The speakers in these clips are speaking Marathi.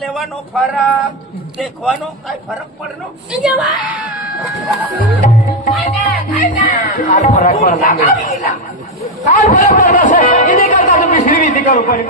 લેવાનો ફરક દેખવાનો કઈ ફરક પડનો ફરક પડના काय फरक पडत असेल इथे करता तुम्ही श्रीविधी करू पडे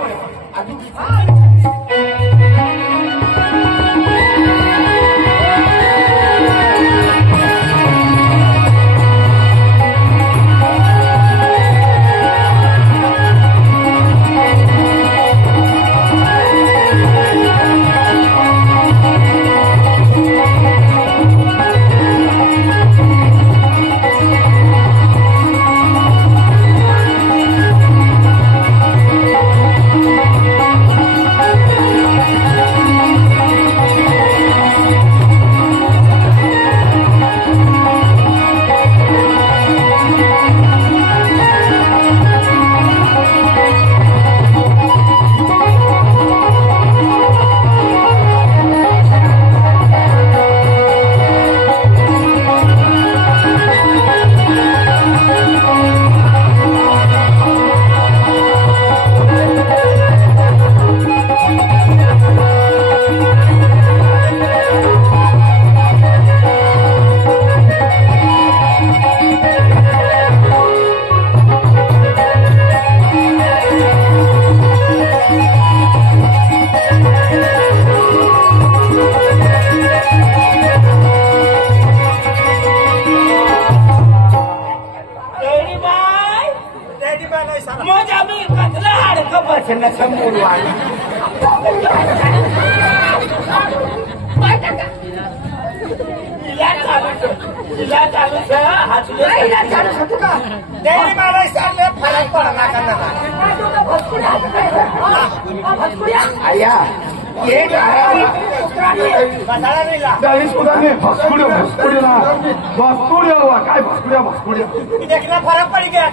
फरक पड़ी गया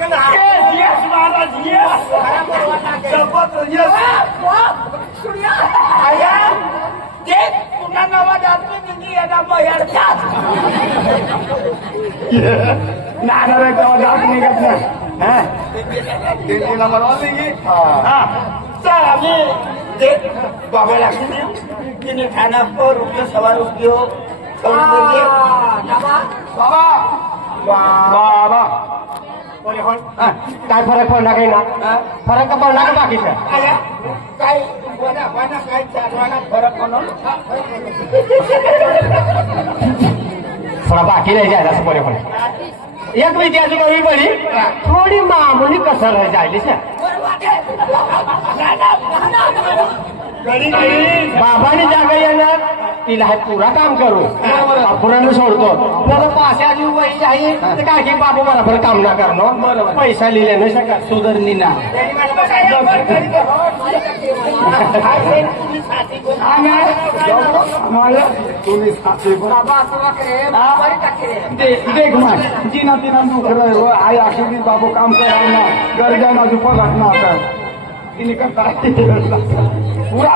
बाबा लागते खाना पर रुपये सवा रुपये बाबा बाबा काय फरक पडला काही ना फरक पडला का बाकीचा काय काय चालवाना फरक म्हणून थोडा बाकी नाही जायला असं बरे पण एक विद्यार्थी कमी पडली थोडी मामुली कसर जायली बाबाने जागा येणार तिला हे पुरा काम करू पुराण सोडतो आपल्याला पाशाची वही आहे तर काय की बाबू बरोबर काम ना करणं पैसा लिहिले नाही शकत सुधरली ना देख मग जिना तिना दुखर आई आखिरी बाबू काम करायला गरजा माझू पगार ना आता पूरा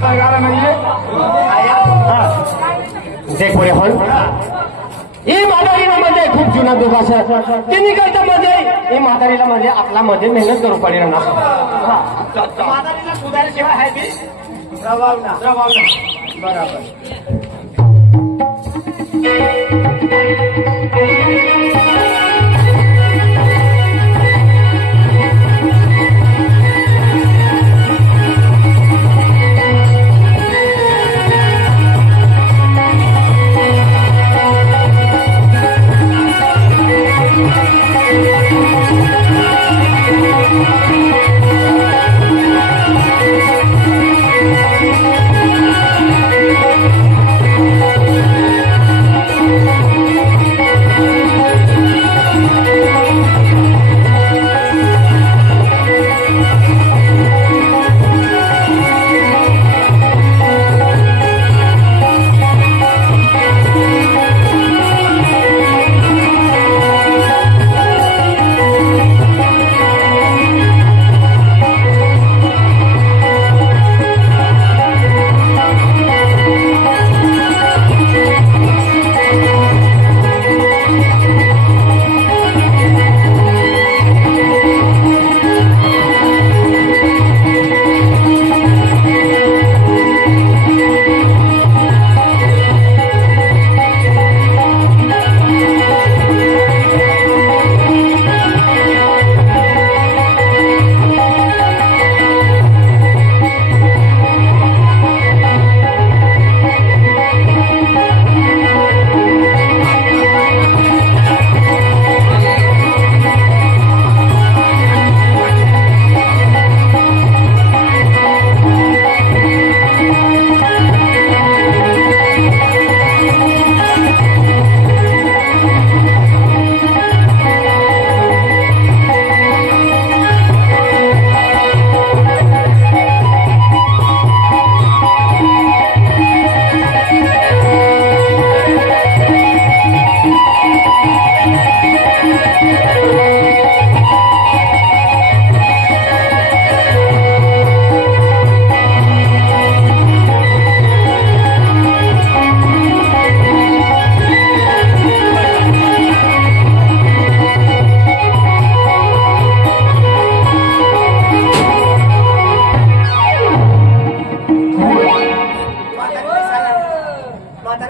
पगार नाहीये देख पुढे पण ही म्हातारीला म्हणजे खूप जुना दुभाष तिने करता म्हणजे ही म्हातारीला म्हणजे आपला मध्ये मेहनत करू पडेल ना म्हातारीला सुधारशिवाय आहे की रवावना बरोबर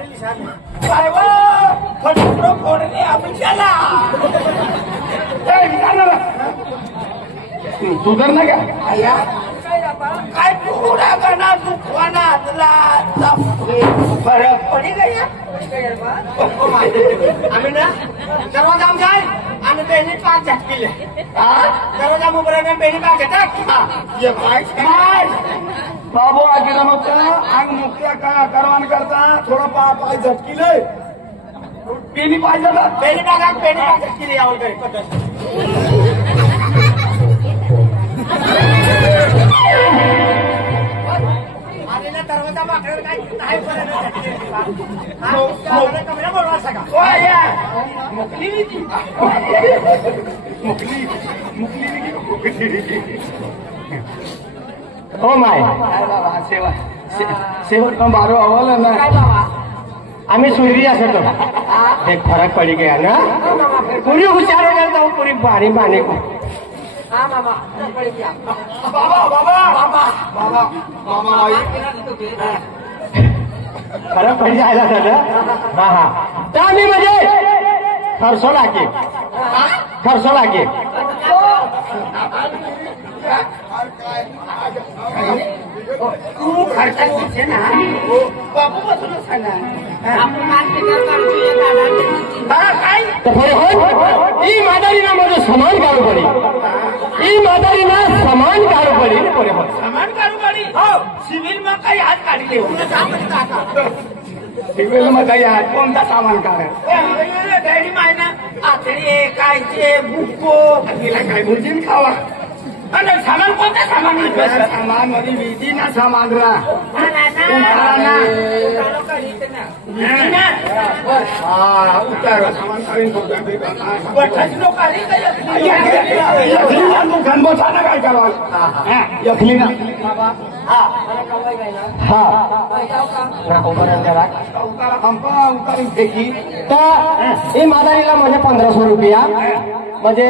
काय फटफट फोडणे आमच्याला सुधर ना का आया काय पुरा करणार दुखवाना आतला फरक पडी गया आम्ही ना दरवाजा आमचा आहे आणि बेनी पाच झटकिले दरवाजा मोकळ्या बेनी पाच घेतात ये काय बाबू आगे मग आग मुक्त्या का करवान करता थोडा पाय झटकिले पेनी पाहिजे ना बेनी पाच झटकिले यावर काही पद्धत दरवाजा मागण्यावर काय कमरा बोलवा सका हो माय सेवा सेवा पण बारो आवाला ना आम्ही सूर्य असतो एक फरक पडी गया ना पुरी हुशार हो जाता हूँ पूरी बारी बानी को बाबा बाबा बाबा बाबा मामा आई फरक पडी जायला झालं हा हा तर आम्ही म्हणजे खर्चो लागे तू खर्चाचे ना बाबू बसून सांगा काय तर ई मादारीना माझं समान काढू पडी ई मादारीना समान काढू पडी सामान काढू गाडी हो सिव्हिल मग काही हात काढले सिव्हिल मग काही आहे कोणता सामान काढाय डॅडी मायना आतडे कायचे बुक्को काय भुजीन खावा आणि सामान कोणतं सामान सामान मध्ये विधी ना सामान रा उतार सामान काढून लोक आले दुकान बसाना काय करावं यखली ना हा उतारून फेकी तर ही मादारीला म्हणजे 1500 रुपया म्हणजे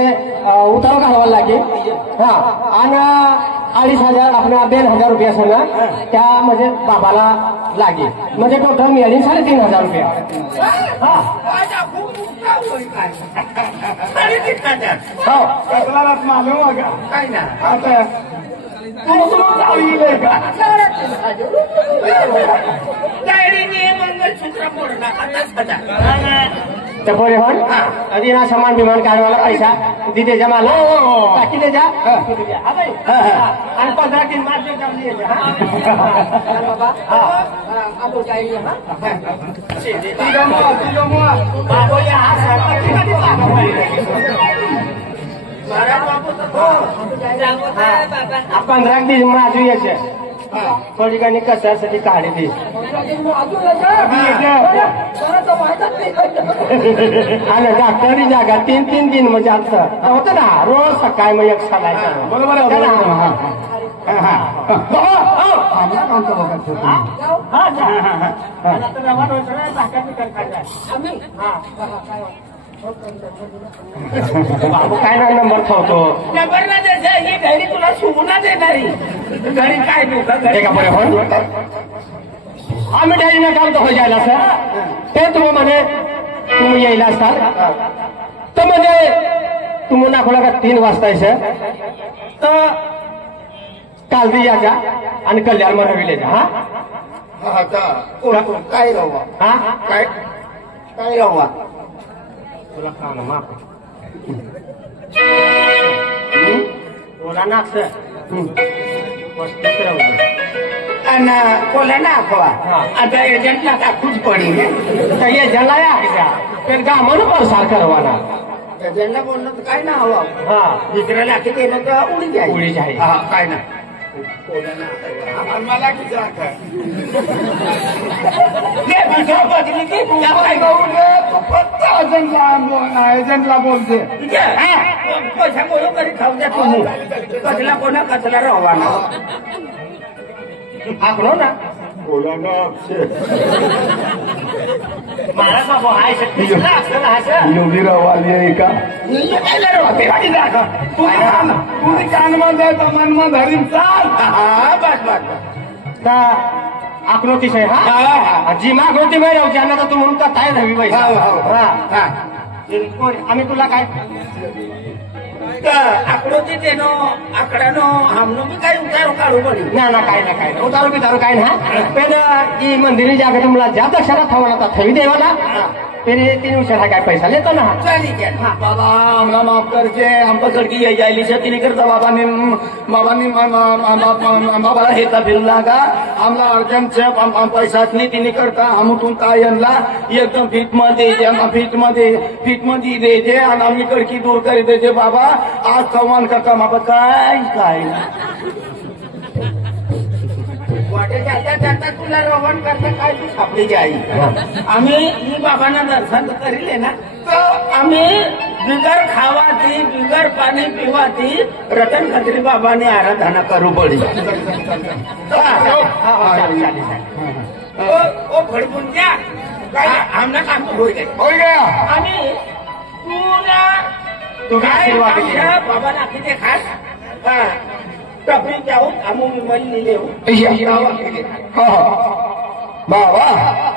उतार घालवायला लागेल हा आणि 2500 आपल्या 2000 रुपया सगळं त्या म्हणजे बाबाला लागेल म्हणजे टोटल मिळाली 3500 रुपया हा हो कसलाच मालूम आहे का काय ना आता डॅडीने मंगलसूत्र मोडला आता तर बरे हो आधी ना सामान बिमान काढवायला पैसा दिदे जा मला टाकी दे जा आणि 15 दिन मार्च आपण 15 दिन माझू यायचे थोडी काही कशासाठी काढी ती आणि डॉक्टरी जागा 3 दिन म्हणजे आता होतं ना रोज सकाळी मग एक सलायचा बरोबर बाबू काय ना नंबर ठेवतो नंबरला द्यायचा ही घरी तुला सुगुना देणारी घरी काय दुखा ते का बरे हो आम्ही डायरीने काम तर हो जायला सर ते तुम्ही म्हणे तुम्ही यायला असाल तर म्हणजे तुम्ही नाखोला का 3 वाजता सर तर काल दी यायचा आणि कल्याण मरविले हा काय राहवा हा काय राहवा तुला खाणं माफ बोला ना सर आणि कोला ना अखवा आता एजंटला टाकूच पडी तर ये जलाया तर गावानं प्रसार करवाना एजंटला बोलणं तर काय ना हवं हा दुसऱ्याला की ते मग उडी जाईल उडी जाईल. हा काय ना मला किती बदली की फक्त एजंटला बोलते पैसा बोलू कधी खाऊ द्या तुम्ही कसला कोणा कसला रवाना आखलो ना बोला ना महाराज बाबू हाय एवढी रवाली आहे का तुम्ही कानमा जायचा मनमा धरीन चाल बस बस तर आकृतीच आहे हा जिमा आकृती माहिती राहू ज्यांना तर तू म्हणून कथाय हवी पैसा आम्ही तुला काय आकृती तेनो आकडानो हमनो मी काही उतारू काढू पडी ना काय उतारू बितारू काय ना पण ही मंदिरी जागा तुम्हाला ज्या दक्षाला थांबवला थवी देवाला फिर 3 वर्षाला काय पैसा लेतो ना चाली क्या बाबा हमरा माफ करजे हम पकड़ की जायली तिने करता बाबाने बाबाला हेता फिरला का आमला अर्जंट छे हम पैसा तिने करता हम तुम काय आणला एकदम फिट मध्ये द्यायचे आणि आम्ही कडकी दूर करी द्यायचे बाबा आज संवाद करता बाबा काय वाटे जाता तुला रोहन करता काय तू सापडी जाई आम्ही ही बाबांना दर्शन करीले ना तर आम्ही बिगर खावाती बिगर पाणी पिवाती रतन खत्री बाबाने आराधना करू पडी ओ भडकून द्या काय आमना काम होई गया आम्ही तुला आशीर्वाद दिले बाबाला किती खास टपी जाऊ आम्ही मल्ली देऊ बाबा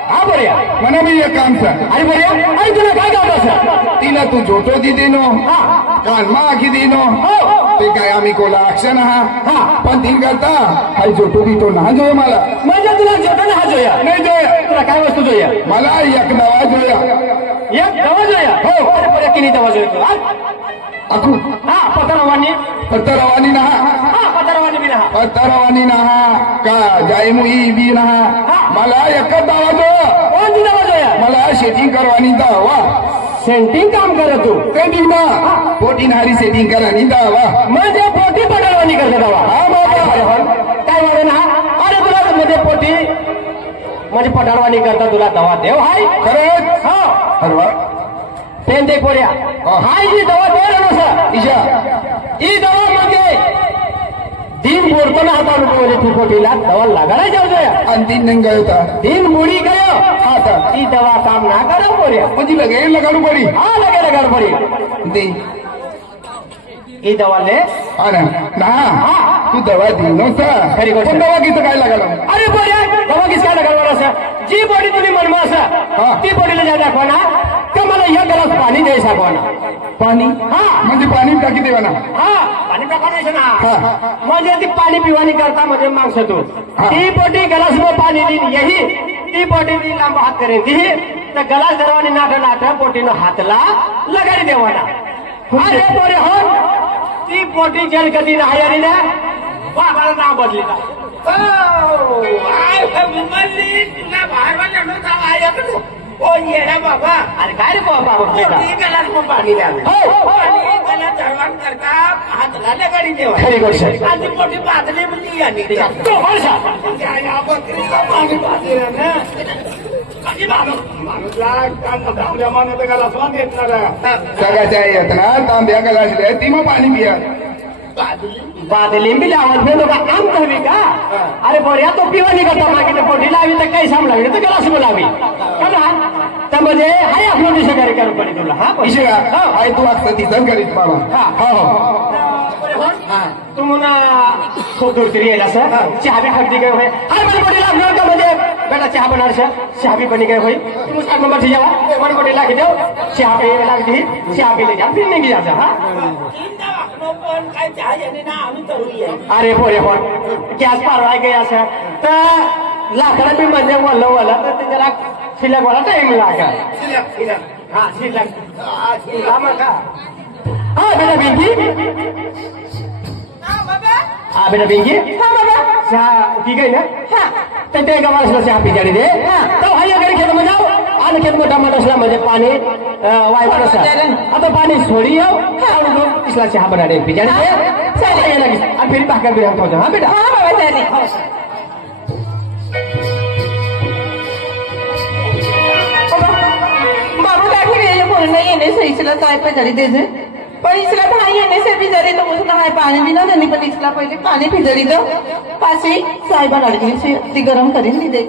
हा बऱ्या મને બી એક કામ છે अरे बऱ्या अरे तुला काय काम असं तिला तू जोटो દીધીનો કાનમાં આખી દીનો તે काय आम्ही कोला अक्षण हा पण तीन करता हाय जोटो દીધો ના જોયો मला म्हणजे तुला जेवण हा जोया नाही जोया तुला काय वस्तू जोया मला एक दवा जोया एक दवा जोया हो अरे बऱ्या किती दवा जोया तुला आखू हा पतरवानी पत्तरवानी ना पतरवानी बी रहा पत्तरवानी ना का जायमुई बी ना मला एक दवा जो कोणती दवा जोया मला सेटिंग करवानी दवा सेंटिंग काम करत तू सेटिंग ना पोटी नारी सेटिंग करानी दवा म्हणजे पोटी पडलवानी करते दवा हा बाबा काय म्हणून हा अरे तुला म्हणजे पोटी म्हणजे पडलवानी करता तुला दवा देव हाय खरंच हो अरे वा पेन दे पोऱ्या हाय जी दवा दे रे ईशा ही दवा म्हणजे दिन बोलतो ना हाता रुपये तू पोटीला दवा लगाना जाऊ जोया अंतिम नहीं गयो था दिन बुड़ी गयो हाँ था ही दवा काम ना करो पोऱ्या मुझे लगे लगाड़ू पड़ी हाँ लगे लगा पड़ी दी ही दवा ले अरे ना तू दवा दी नो सर खरी गोष्ट. पण दवा किती काय लागला अरे पोऱ्या दवा किसका लगावाला सर जी बॉडी तुम्ही मनवा हा. ती बॉडीला जा दाखवा ना तर मला एक ग्लास पाणी द्याय सांगवा ना पाणी हा म्हणजे पाणी टाकी देवा ना हा पाणी टाकायचं ना हा. म्हणजे ती पाणी पिवानी करता म्हणजे मागस तू हा. ती पोटी गलास में पाणी दिन यही ती पोटी दी लांब हात करेन ती तर गलास धरवानी नाट पोटीनं हातला लगाडी देवाना अरे पोरे हो ती पोटी जल कधी नाही आली ना बाबाला नाव बदली मल्ली तुला बाहेर वाटलं ओ येडा बाबा अरे काय रे बाबा पोटी गलास में पाणी द्यावे हो पाणी गला चढवान करता हातला लगाडी देवा खरी गोष्ट आहे. आणि ती पोटी बादली म्हणजे आणि तो माणसा या बकरीला पाणी पाहिजे ना कधी माणूसला तांब्या मानत गलास मान घेतला सगळ्याच्या येत ना तांब्या गलास दे ती मग पाणी पिया बादली बी लावत नाही लोक आम हवी का अरे बऱ्या तो पिवानी करता मागे पोटी लावी तर काही साम लागली तर गलास बोलावी तर म्हणजे हाय आपलं दिशा कार्यक्रम पडे तुला हा पैसे आहे तू आता तिथं करीत बाबा हो तू म्हणा खूप दूर तरी यायला सर चहा बी खरेदी काय होय अरे मला बॉडी लागणार का म्हणजे बेटा चहा बनार सर चहा बी बनी गए होई तुम उसका नंबर से जाओ बड़ी बड़ी लाके जाओ चहा पे लाके दी चहा पे ले जा फिर नहीं जा हा पण काय चहा ना आम्ही करूया अरे पोरे पण गॅस पारवाय गया सर तर लाकडं बी म्हणजे वल्ल तर ते जरा शिल्लक वाला टाइम लागा हा शिल्लक का हा बेटा बिंकी हा बेटा बिंकी हा बाबा चहा ठीक आहे ना हा तर ते गवासला चहा पिजाडी दे तर हाय घरी खेळ मग जाऊ आणि खेळ मोठा असला म्हणजे पाणी वायवर असं आता पाणी सोडी येऊ हळूहळू इसला चहा बना दे पिजाडी दे चला ये लगेच आणि फिर भाकर बिहार होतो हा बेटा हा बाबा चालेल बाबू काठी ये बोलना येने से इसला तो पे जड़ी दे दे पर इसला भाई येने से भी जड़ी तो उसका है पानी भी ना देनी पर इसला पहले पानी भी जड़ी दो पासे साहिबा लड़की से ती गरम करें दी दे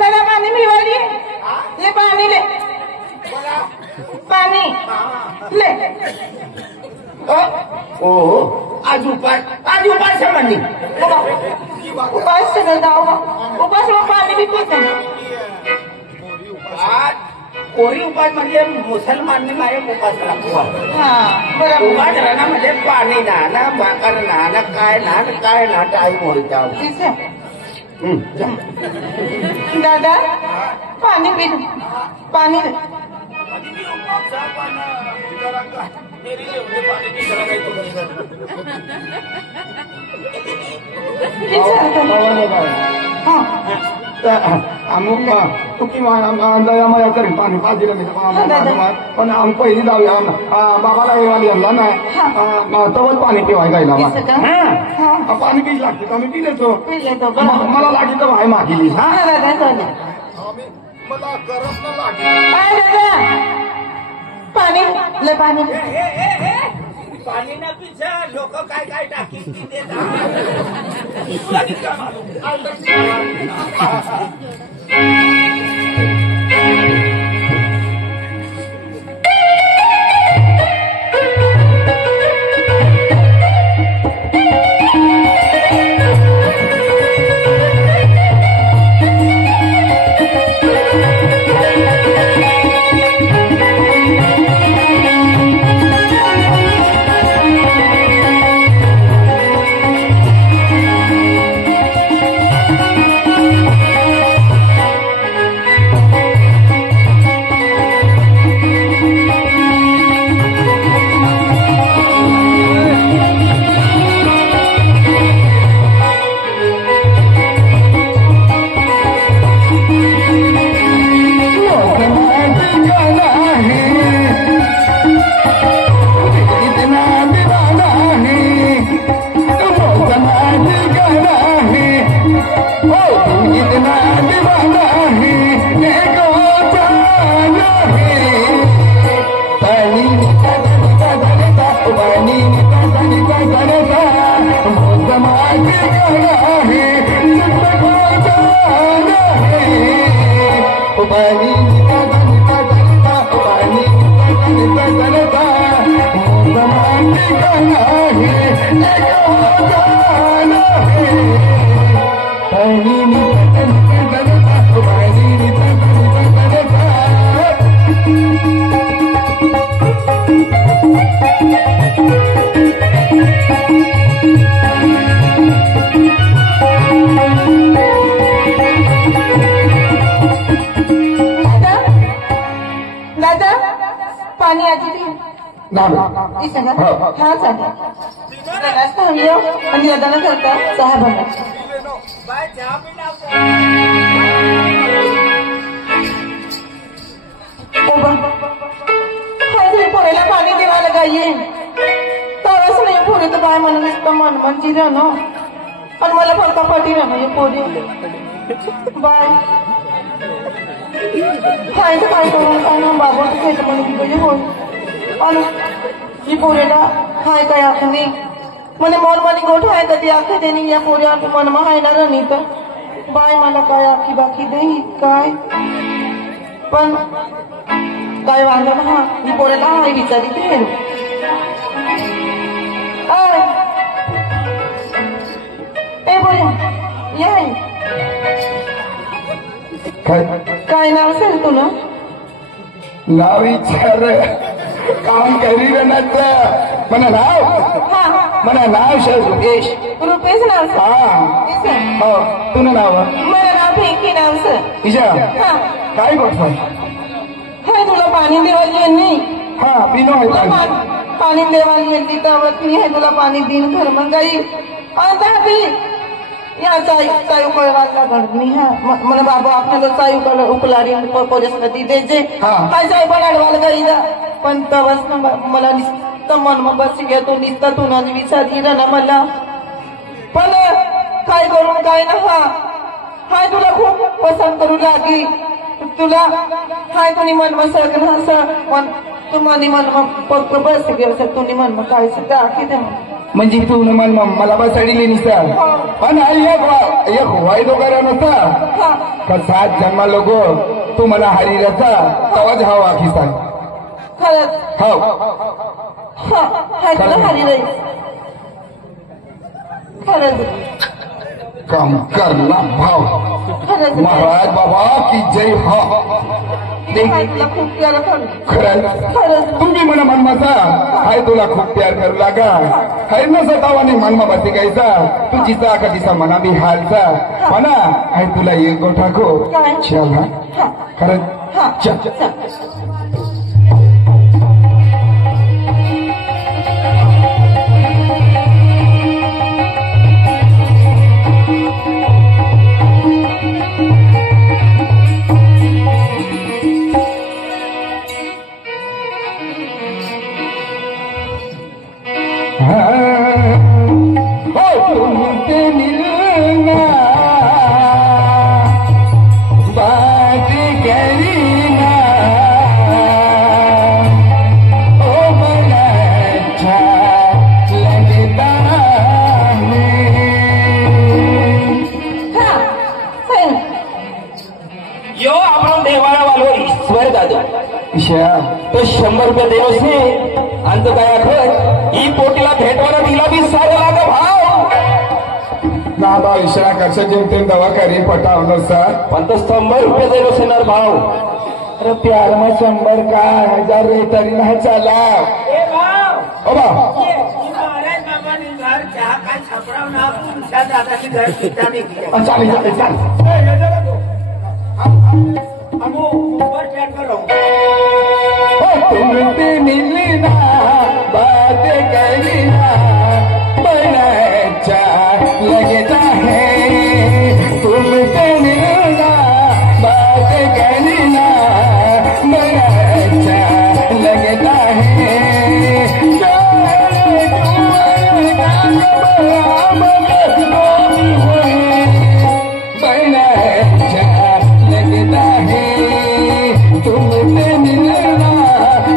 दादा पानी भी वाली ये पानी ले हो आज उपास म्हणे उपास सगळं जाऊ उपास पाणी बी पित आज कोरी उपास म्हणजे मुसलमानने माझे उपास राखवा हा बरोबर उपास राहणं म्हणजे पाणी ना भाकर ना काय ना टाईम व्हायचा दादा पाणी पी पाणी अमुक तुकी दया करेन पाणी पाहिजे मी पण आम्ही पहिली जाऊया बाबाला यांना नाही तवच पाणी पिवाय गायला पाणी पीच लागते आम्ही पी देतो मला लागली तर भाई मागिली हा मला करत ना लागली पाणी लय पाणी पाणी ना पिछा लोक काय टाकी पाणी आधी हा चालेल आणि दादाला करता चहा बनवा पोरेला पाणी देवायला गाये तरच नाही पोरे तर बाय म्हणून नुसतं मनमनची राहणं आणि मला फक्त पटी राहणं पोरी बाय खायचं काय करून काय ना बाबा खायचं म्हणून पाहिजे होय आणि ही पोरेला खाय काय आखणी म्हणे मनमानी गोठ आहे का ती आखे देणी या पोऱ्या मनमा आहे ना रणी तर बाय मला काय आखी बाकी देई काय पण काय वांधा ना हा ही पोऱ्याला हाय विचारी ते ए बोल्या या काय नाव असेल तुला नाव विचार काम करी म्हणा नाव रुपेश रुपेश नाव हो तुला नाव मला नाव फेकी नाव सर इजा काय करतोय हाय तुला पाणी देवाली नाही हा पिनो आहे पाणी देवाली येते तर हे तुला पाणी दिन खर मग काही आता या चायू कळवायला घडत नाही हा मला बाबा आपल्याला चायू कळ उकलाडी पोरेस नदी द्यायचे काय साहेब अडवायला गाई जा पण तवच ना मला नुसतं मन मग बस घेतो नुसतं तू ना विचार ना मला पण काय करून काय ना हाय तुला खूप पसंत करू लागी तुला हाय तुम्ही मन मग सगळं असं पण तुम्हाला मन मग फक्त बस घेऊ तुम्ही मन मग काय सगळं आखी दे म्हणजे तू मला बसाडली निसा पण एक वायदो करा नसता का 7 जन्मा लोक तू मला हारी रहता तवाच हवा खिसा खरंच हो हाय तुला हारी राहील खरंच काम करला भाव खरंच महाराज बाबा की जय हो तुला खूप प्यारा खरंच खरंच तुम्ही म्हणा मनमाचा हाय तुला खूप प्यार करू लागा हाय न सतावानी मनमा बसी गायचा तुझीचा का तिचा मना बी हालचा म्हणा हाय तुला एक गोठा को काय? चल हा हा खरंच हा चल चल. यो आपण देवाला वालो ईश्वर दादा तो 100 रुपये देव से आणि तो काय आखत ही पोटीला भेटवाला तिला बी सारं लाग भाव दादा इशारा करशा जेमतेम दवा करी पटावलं सर पण तो 100 रुपये देव सेणार भाव अरे प्यार में 100 का 1000 रे तरी नाही चला ए भाव अबा महाराज बाबांनी घर चहा काय छापराव ना तुमच्या दादाची घर ठिकाणी केलं. चालेल चालेल चाल अमो ऊपर चढ़ कर रहूं तुमसे मिलना बात करना बड़ा अच्छा लगता है तुमसे मिलना बात करना बड़ा अच्छा लगता है बड़ा अच्छा लगता है तुमसे मिलना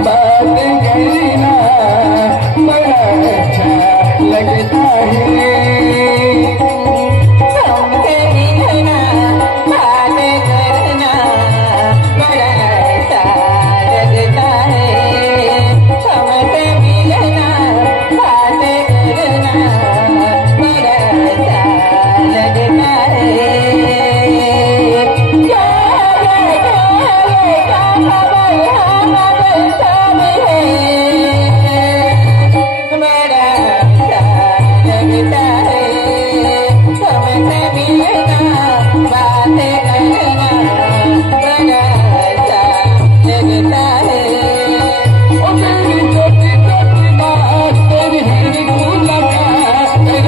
बात करना बड़ा अच्छा लगता है तुमसे मिलना बात करना बड़ा अच्छा लगता है तुमसे मिलना बात करना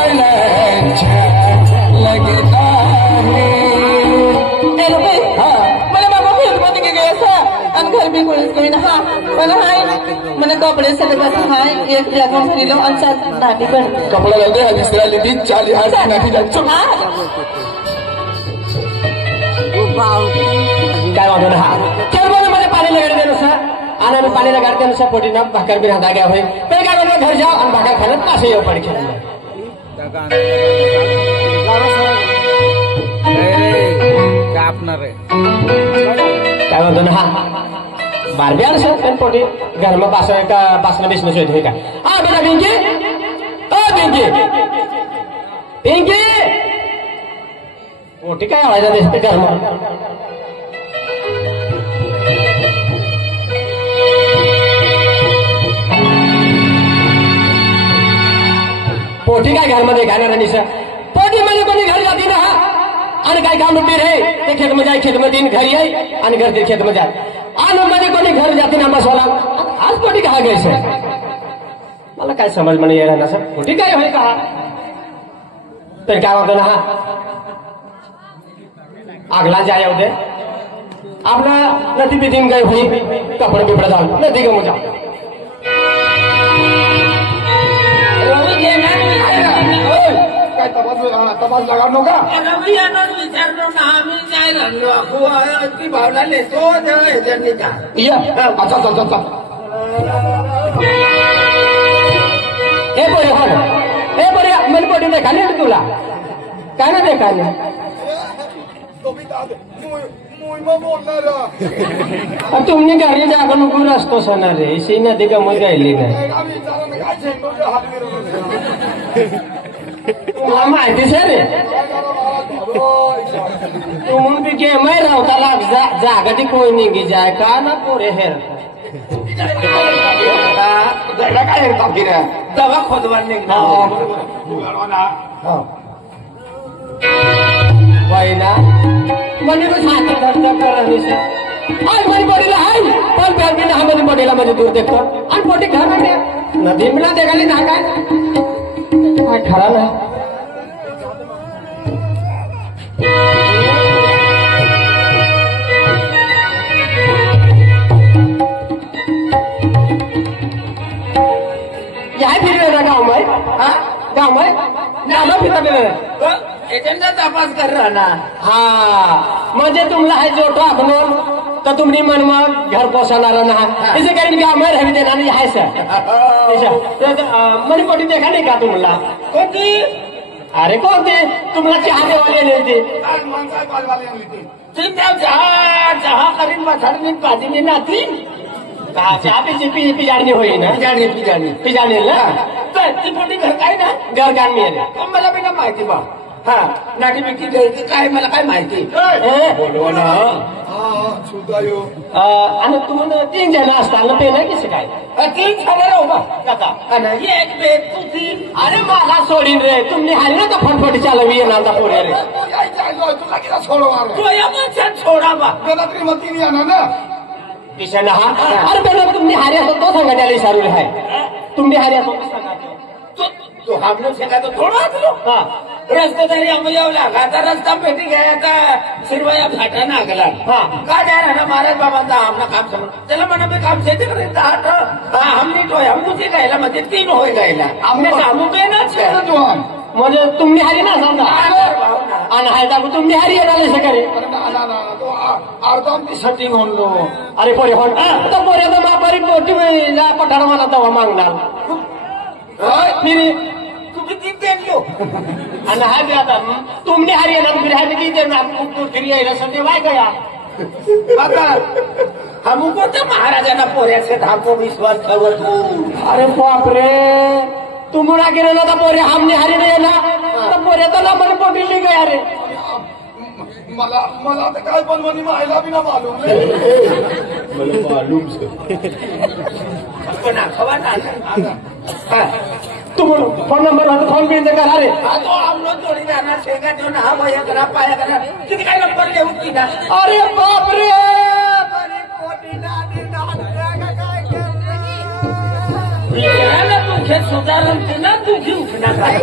बड़ा अच्छा लगता है कपडे सगळं हाय एक जॅकेट दिलं आणि सात नाटी पण कपड़ा लग रहा है दूसरा लीधी 40,000 नाठी जायचो काय वाटत हा चल मला पाणी लगाडल्यानुसार आणि आम्ही पाणी लगाडल्यानुसार पोटीनं भाकर बी राहता गया होय पण काय म्हणलं घर जाओ आणि भाकर खाण्यात पासे येऊ पड खेळलं काय म्हणतो ना हा बारबी आलं सर पण पोटी घर में बासना बेचना सोय होय का हा बेटा पिंकी ओ पिंकी पिंकी पोटी काय आवाज दिसते घर में पोटी काय घर मध्ये घालणार नाही सर पोटी मध्ये कोणी घर जाती ना आणि काय काम रुपये रे ते खेत में जाए खेत में दिन घर आहे आणि घर ते खेत में जाए आणि मध्ये कोणी घर जाते ना बसवाला आज पोटी कहा गए सर मला काय समज म्हणे येणार ना सर पोटी काय होय का तर काय वाटतं ना हा अगला जाए उदे आपला नदी बिदिन गए हुई कपड़े बिपड़े डाल नदी का मुझा काय तपास लगाडलो का रवी यांना विचारलो ना आम्ही काय राहिलो ती भावना लेतो त्यांनी का या अच्छा अच्छा अच्छा हे बोरे हो हे बोरे मन पडी देखा नाही तुला काय ना देखा नाही तुमने गाडी जागा नको रस्तो सणा रे शी नदी का मग गायली नाही तुम्हाला माहिती सर तुम भी के मैं रावता लाग जागा ती कोई निघी जाय का ना पोरे हेर काय हेरता फिरा दवा खोदवान निघणार ना मनी को छाती धड़धड़ कर रही से आज मनी पड़ेला है पर पैर में हम मनी पड़ेला मनी दूर देखो अन पोटी घर में नदी में ना देखा ले ना काय खरा ना यही फिर रहा गाँव में गाँव में फिर एजंडा तपास कर रहा ना हा म्हणजे तुम्हाला है जो आपण तर तुम्ही मन मग घर पोसणार ना इसे काही गाव में रह देना नहीं है सर मनी पटी देखा नहीं का तुम्हाला कोणती अरे कोणते तुम्हाला चाहने वाले नहीं थे चिंता जहा करीन बसडनी पाजीनी नाती चहा पिजाडणी होई ना पिजाडणी ना तर ती मोठी घर काय ना घर गाण मिळेल मला बी ना माहिती बा हा नाटी बिटी घ्यायची काय मला काय माहिती बोलवा ना आणि तुम्हाला 3 जण असताना ते नाही कसं काय 3 झाले राहू बा काका आणि एक बेट तू 3 अरे मला सोडीन रे तुम्ही हाल ना तर फटफटी चालवी येणार पोरे रे तुला किती सोडो मारो तो या माणसात सोडा बा त्याला श्रीमती येणार ना किशन हा अरे बेटा तुम्ही हारी असो तो सांगा त्याला इशारू आहे तुम्ही हारी असो तो हम लोग से का तो थोड़ा लो हा रस्तेदारी आम्ही येऊ लागा आता रस्ता पेटी गया आता शिरवया फाटा नागला हा का जा रहा ना महाराज बाबांचा आमना काम समज त्याला म्हणा मी काम शेती करेल हम नीट होय हम तुझे गायला म्हणजे 3 होय गायला आमने कामू पे ना छे म्हणजे तुम्ही हारी ना समजा आणि हाय टाकू तुम्ही हारी येणार सकाळी अर्धा साठी म्हणलो अरे पोरे हो तर पोरे तर मापारी पोटी पठार मला दवा मागणार तुम्ही 3 देतो आणि हा बी आता तुम्ही हारी येणार फिर हारी ती देणार फिर यायला सध्या वाय गया आता हमको तो महाराजांना पोऱ्याचे 10-20 वर्ष ठेवत अरे बापरे तुम्हाला गेले ना तर पोरे हमने हारी नाही ना तर पोरे तर ना मला पोटी नाही गया रे मला तर काय पण म्हणे मायला बी ना मालूम पण खबर तुम फोन नंबर फोन पे देगा अरे तो हम लोग थोड़ी जाना सेगा जो ना भैया करा पाया करा किती काय नंबर घेऊ की ना अरे बाप रे तू सुधारण ना तू घेऊ ना काय